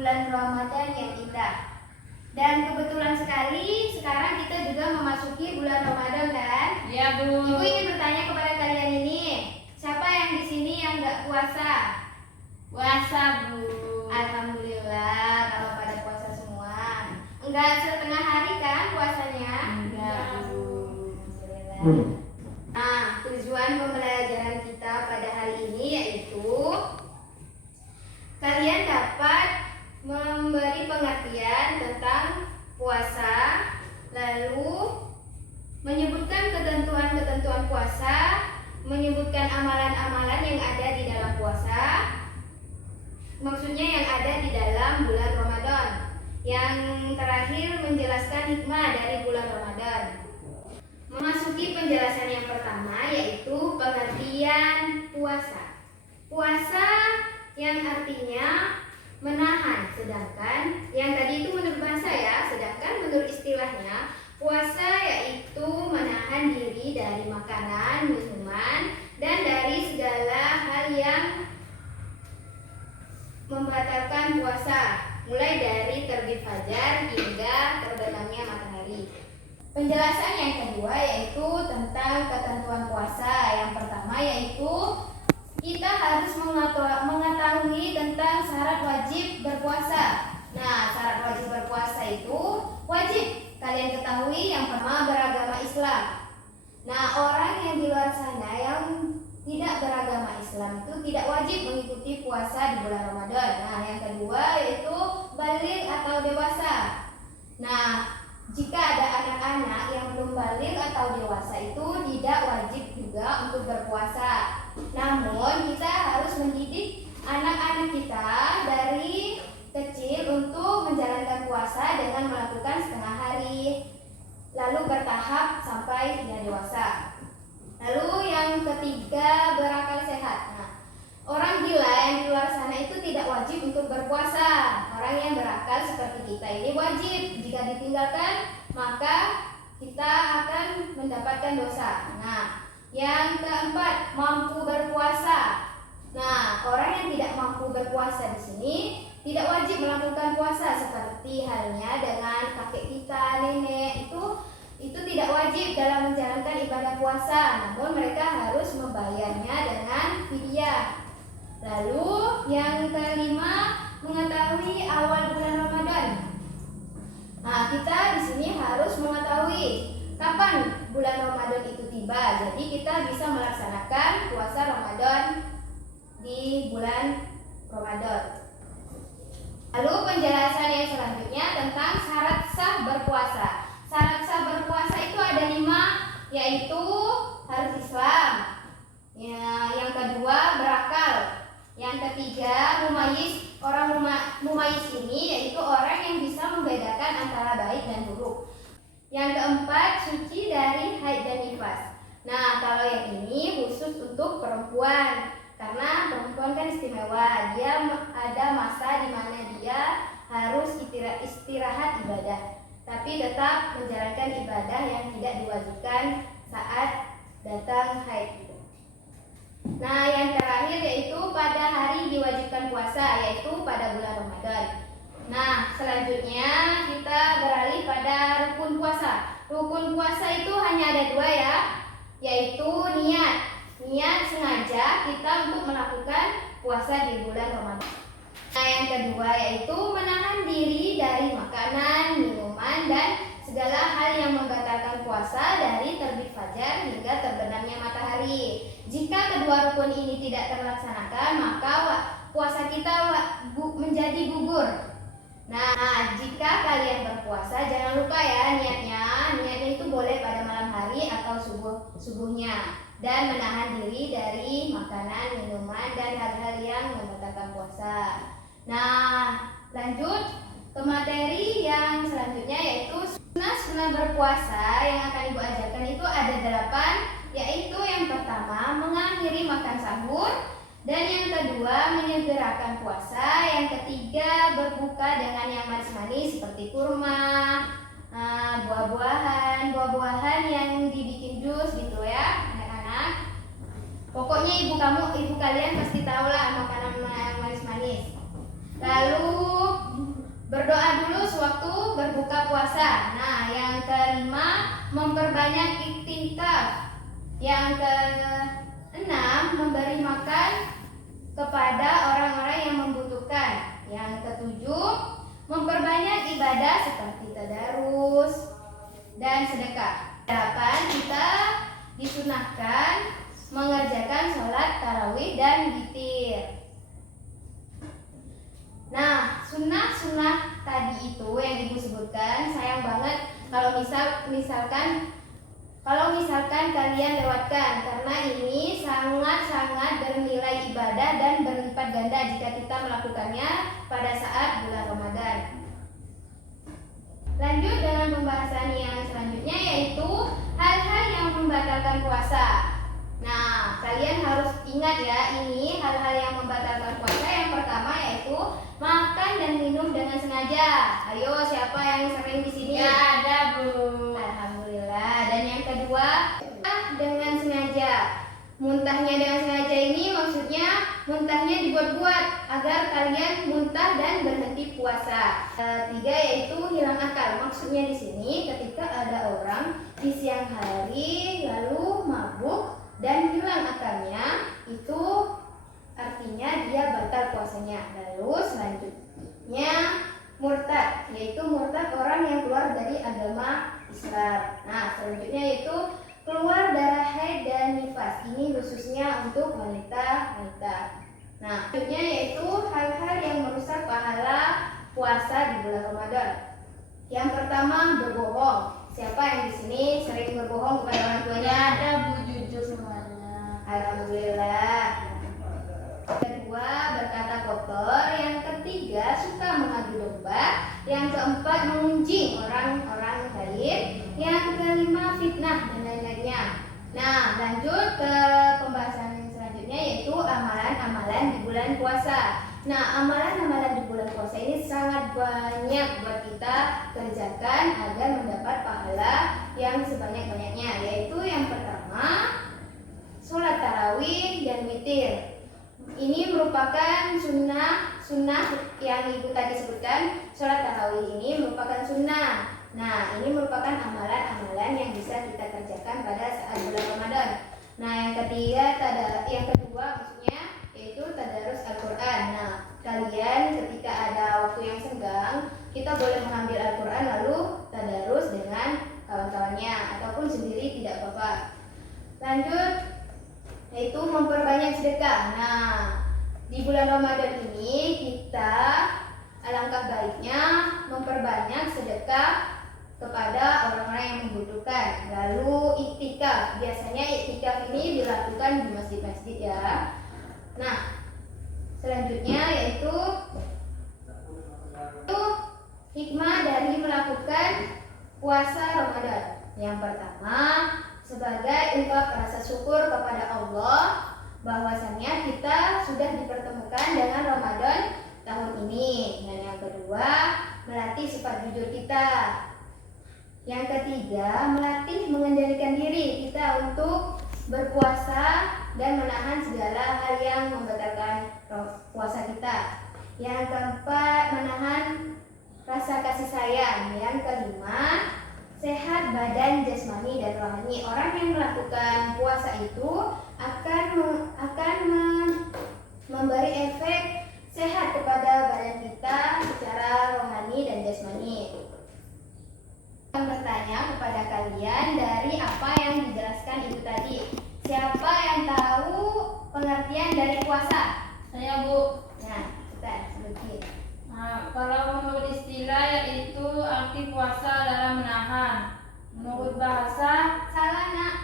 bulan Ramadan yang indah. Dan kebetulan sekali sekarang kita juga memasuki bulan Ramadan kan? Iya, Bu. Ibu ingin bertanya kepada kalian ini, siapa yang di sini yang nggak puasa? Puasa, Bu. Alhamdulillah kalau pada puasa semua. Enggak setengah hari kan puasanya? Enggak, Bu. Alhamdulillah. Nah, tujuan pembelajaran kita pada hari ini yaitu kalian dapat memberi pengertian tentang puasa, lalu menyebutkan ketentuan-ketentuan puasa, menyebutkan amalan-amalan yang ada di dalam puasa, maksudnya yang ada di dalam bulan Ramadan. Yang terakhir menjelaskan hikmah dari bulan Ramadan. Memasuki penjelasan yang pertama yaitu pengertian puasa. Puasa yang artinya menahan, sedangkan yang tadi itu menurut bahasa ya, sedangkan menurut istilahnya puasa yaitu menahan diri dari makanan, minuman, dan dari segala hal yang membatalkan puasa, mulai dari terbit fajar hingga terbenamnya matahari. Penjelasan yang kedua yaitu tentang ketentuan puasa. Yang pertama yaitu kita harus mengetahui tentang syarat wajib berpuasa. Nah, syarat wajib berpuasa itu wajib kalian ketahui yang pertama beragama Islam. Nah, orang yang di luar sana yang tidak beragama Islam itu tidak wajib mengikuti puasa di bulan Ramadan. Nah, yang kedua yaitu baligh atau dewasa. Nah, jika ada anak-anak yang belum baligh atau dewasa itu tidak wajib juga untuk berpuasa. Namun kita harus mendidik anak-anak kita dari kecil untuk menjalankan puasa dengan melakukan setengah hari, lalu bertahap sampai dia dewasa. Lalu yang ketiga berakal sehat. Nah, orang gila yang di luar sana itu tidak wajib untuk berpuasa. Orang yang berakal seperti kita ini wajib. Jika ditinggalkan maka kita akan mendapatkan dosa. Nah, yang keempat mampu berpuasa. Nah, orang yang tidak mampu berpuasa di sini tidak wajib melakukan puasa seperti halnya dengan kakek kita, nenek itu tidak wajib dalam menjalankan ibadah puasa, namun mereka harus membayarnya dengan fidyah. Lalu yang kelima mengetahui awal bulan Ramadan. Nah, kita di sini harus mengetahui kapan bulan Ramadan itu tiba. Jadi kita bisa melaksanakan puasa Ramadan di bulan Ramadan. Lalu penjelasan yang selanjutnya tentang syarat sah berpuasa. Syarat sah berpuasa itu ada 5, yaitu harus Islam. Ya, yang kedua berakal. Yang ketiga mumayyiz. Orang mumayyiz ini yaitu orang yang bisa membedakan antara baik dan buruk. Yang keempat suci dari haid dan nifas. Nah, kalau yang ini khusus untuk perempuan. Karena perempuan kan istimewa, dia ada masa di mana dia harus istirahat ibadah, tapi tetap menjalankan ibadah yang tidak diwajibkan saat datang haid. Nah, yang terakhir yaitu pada hari diwajibkan puasa, yaitu pada bulan Ramadan. Nah, selanjutnya kita beralih pada rukun puasa. Rukun puasa itu hanya ada 2 ya, yaitu niat. Niat sengaja kita untuk melakukan puasa di bulan Ramadan. Nah, yang kedua yaitu menahan diri dari makanan, minuman, dan segala hal yang membatalkan puasa dari terbit fajar hingga terbenamnya matahari. Jika kedua rukun ini tidak terlaksanakan, maka puasa kita menjadi gugur. Nah, jika kalian berpuasa jangan lupa ya niatnya itu boleh pada malam hari atau subuhnya. Dan menahan diri dari makanan, minuman, dan hal-hal yang membatalkan puasa. Nah, lanjut ke materi yang selanjutnya yaitu sunnah berpuasa yang akan Ibu ajarkan itu ada 8, yaitu yang pertama mengakhiri makan sahur, dan yang kedua menyegerakan puasa, yang ketiga berbuka dengan yang manis-manis seperti kurma, buah-buahan yang dibikin jus gitu ya. Pokoknya ibu kalian pasti tahu lah makanan manis-manis. Lalu Berdoa dulu sewaktu berbuka puasa. Nah, yang kelima, memperbanyak iktikaf. Yang keenam, memberi makan kepada orang-orang yang membutuhkan. Yang ketujuh, memperbanyak ibadah seperti tadarus dan sedekah. Delapan, kita disunahkan mengerjakan sholat tarawih dan witir. Nah, sunnah-sunnah tadi itu yang ibu sebutkan, sayang banget kalau misalkan kalian lewatkan, karena ini sangat-sangat bernilai ibadah dan berlipat ganda jika kita melakukannya pada saat bulan Ramadan. Lanjut dengan pembahasan yang selanjutnya, yaitu hal-hal yang membatalkan puasa. Nah, kalian harus ingat ya, ini hal-hal yang membatalkan puasa. Yang pertama yaitu makan dan minum dengan sengaja. Ayo, siapa yang sering di sini? Ya ada, Bu. Alhamdulillah. Dan yang kedua, dengan sengaja. Muntahnya dengan sengaja ini maksudnya muntahnya dibuat-buat agar kalian muntah dan berhenti puasa. Ketiga yaitu hilang akal. Maksudnya di sini ketika ada orang di siang hari lalu mabuk dan hilang akalnya, itu artinya dia batal puasanya. Lalu selanjutnya murtad, yaitu murtad orang yang keluar dari agama Islam. Nah, selanjutnya yaitu keluar darah haid dan nifas. Ini khususnya untuk wanita-wanita. Nah, selanjutnya yaitu hal-hal yang merusak pahala puasa di bulan Ramadan. Yang pertama, berbohong. Siapa yang di sini sering berbohong kepada orang tuanya? Ya ada, Bu, jujur semuanya. Alhamdulillah. Kedua, berkata kotor. Yang ketiga, suka mengadu domba. Yang keempat, mengunjing orang-orang lain. Yang kelima, fitnah dan lain-lainnya. Nah, lanjut ke pembahasan selanjutnya, yaitu amalan-amalan di bulan puasa. Nah, amalan-amalan di bulan puasa ini sangat banyak buat kita kerjakan agar mendapat pahala yang sebanyak-banyaknya, yaitu yang pertama, sholat tarawih dan witir. Ini merupakan sunnah yang ibu tadi sebutkan. Sholat tarawih ini merupakan sunnah. Nah, ini merupakan amalan-amalan yang bisa kita kerjakan pada saat bulan Ramadan. Nah, yang kedua maksudnya yaitu tadarus Al-Quran. Nah, kalian ketika ada waktu yang senggang, kita boleh mengambil Al-Quran lalu tadarus dengan kawan-kawannya ataupun sendiri, tidak apa-apa. Lanjut, yaitu memperbanyak sedekah. Nah, di bulan Ramadan ini kita alangkah baiknya memperbanyak sedekah kepada orang-orang yang membutuhkan. Lalu iktikaf, biasanya iktikaf ini dilakukan di masjid-masjid ya. Nah, selanjutnya yaitu hikmah dari melakukan puasa Ramadan. Yang pertama, sebagai ungkap rasa syukur kepada Allah bahwasannya kita sudah dipertemukan dengan Ramadan tahun ini. Dan yang kedua, melatih sifat jujur kita. Yang ketiga, melatih mengendalikan diri kita untuk berpuasa dan menahan segala hal yang membatalkan puasa kita. Yang keempat, menahan rasa kasih sayang. Yang kelima, sehat badan jasmani dan rohani. Orang yang melakukan puasa itu akan memberi efek sehat kepada badan kita secara rohani dan jasmani. Saya bertanya kepada kalian, dari apa yang dijelaskan ibu tadi, siapa yang tahu pengertian dari puasa? Saya, Bu. Nah, kita sebutin. Nah, kalau menurut istilah yaitu arti puasa adalah menahan. Menurut bahasa, Salah nak,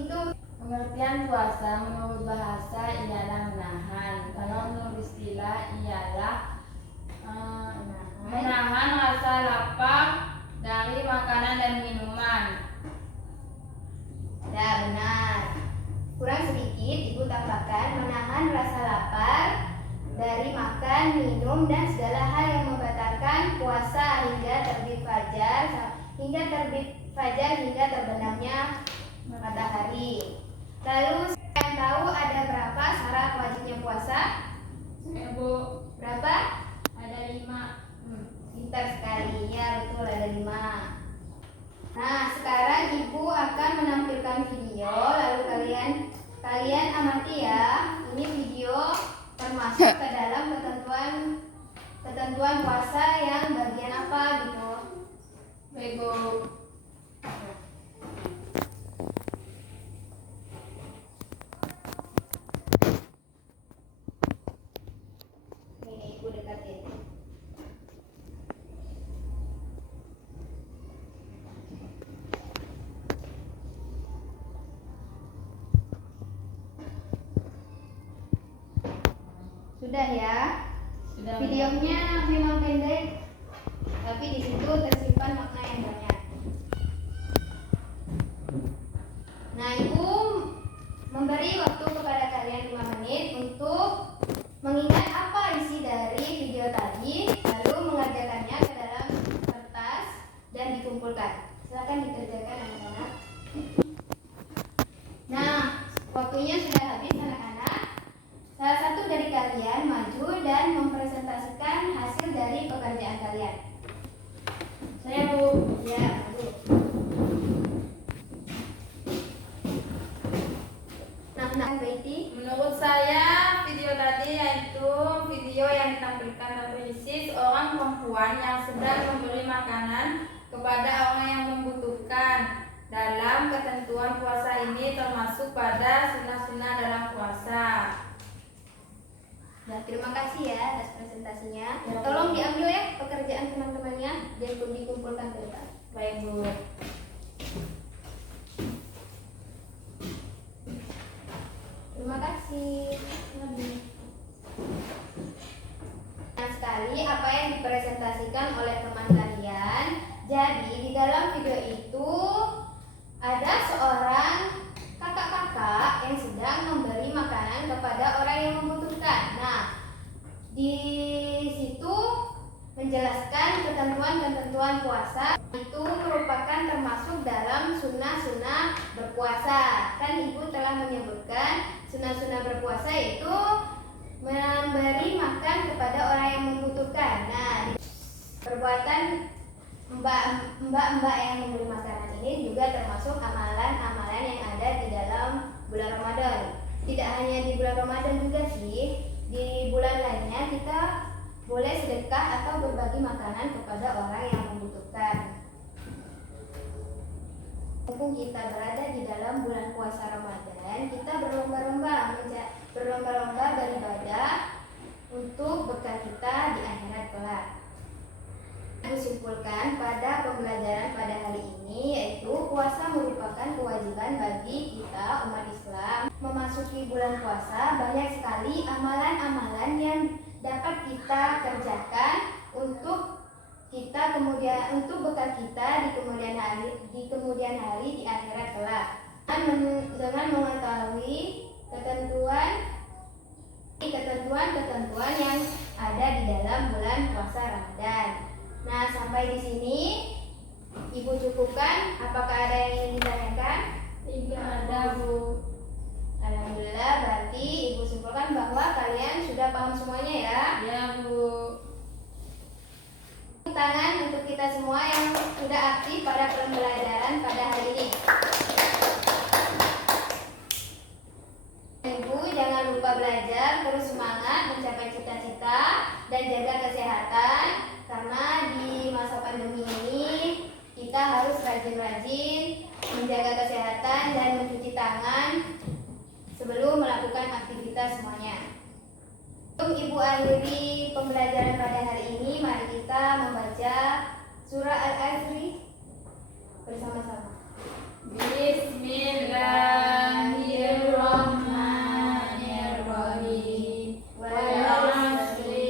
itu pengertian puasa menurut bahasa ialah menahan. Kalau menurut istilah ialah menahan rasa lapar dari makanan dan minuman. ya benar. Kurang sedikit ibu tambahkan, menahan rasa lapar dari makan, minum dan segala hal yang membatalkan puasa hingga terbit fajar hingga terbenamnya matahari. Lalu yang tahu ada berapa syarat wajibnya puasa? Saya, Bu. Berapa? Ada 5. Kita ketentuan puasa yang bagian apa gitu. Baik, Bu. Ini Ibu dekatin. Sudah ya. Sudah. Videonya memang pendek, tapi di situ tersimpan makna yang banyak. Nah, Ibu memberi waktu kepada kalian 5 menit untuk mengingat apa isi dari video tadi, lalu mengerjakannya ke dalam kertas dan dikumpulkan. Silakan dikerjakan anak-anak. Nah, waktunya sudah habis anak-anak. Salah satu dari kalian maju dan mempresentasikan hasil dari pekerjaan kalian. Saya, Bu. Ya, maju. Nah, Betty. Menurut saya video tadi yaitu video yang ditampilkan berisi seorang perempuan yang sedang memberi makanan kepada orang yang membutuhkan. Dalam ketentuan puasa ini termasuk pada sunnah-sunnah dalam puasa. Nah, terima kasih ya atas presentasinya. Ya, Tolong Bu. diambil ya pekerjaan teman-temannya dan dikumpulkan ke depan. Baik, Bu. Terima kasih. Nah, sekali apa yang dipresentasikan oleh teman kalian. Jadi di dalam video itu ada seorang kakak-kakak yang sedang memberi makanan kepada orang yang membutuhkan. Nah, di situ menjelaskan ketentuan-ketentuan puasa itu merupakan termasuk dalam sunnah-sunnah berpuasa. Kan Ibu telah menyebutkan sunnah-sunnah berpuasa itu memberi makan kepada orang yang membutuhkan. Nah, perbuatan mbak-mbak yang memberi makanan ini juga termasuk amalan-amalan yang ada di dalam bulan Ramadan. Tidak hanya di bulan Ramadan juga sih, di bulan lainnya kita boleh sedekah atau berbagi makanan kepada orang yang membutuhkan. Mumpung kita berada di dalam bulan puasa Ramadan, kita berlomba-lomba beribadah untuk bekal kita di akhirat kelak. Disimpulkan pada pembelajaran pada hari ini yaitu puasa merupakan kewajiban bagi kita umat Islam. Memasuki bulan puasa banyak sekali amalan-amalan yang dapat kita kerjakan untuk bekal kita di kemudian hari di akhirat kelak. Dengan mengetahui ketentuan yang ada di dalam bulan puasa Ramadan. Nah, sampai di sini Ibu cukupkan. Apakah ada yang ingin ditanyakan? Tidak ada, Bu. Alhamdulillah, berarti Ibu simpulkan bahwa kalian sudah paham semuanya ya. Ya, Bu. Tangan untuk kita semua yang sudah aktif pada pembelajaran pada hari ini. Ibu jangan lupa belajar, terus semangat mencapai cita-cita dan jaga kesehatan, karena di masa pandemi ini kita harus rajin-rajin menjaga kesehatan dan mencuci tangan sebelum melakukan aktivitas semuanya. Untuk Ibu akhiri pembelajaran pada hari ini, mari kita membaca surah Al-Asri bersama-sama. Bismillahirrahmanirrahim. Wal 'asri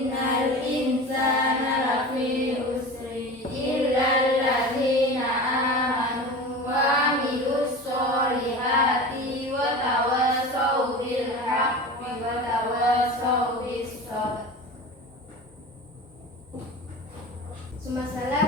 innal insana lafi usri illal ladzina amanu wa 'amilus sholihati wa tawassaw bil haqqi wa tawassaw bis sabr. Sumasalam.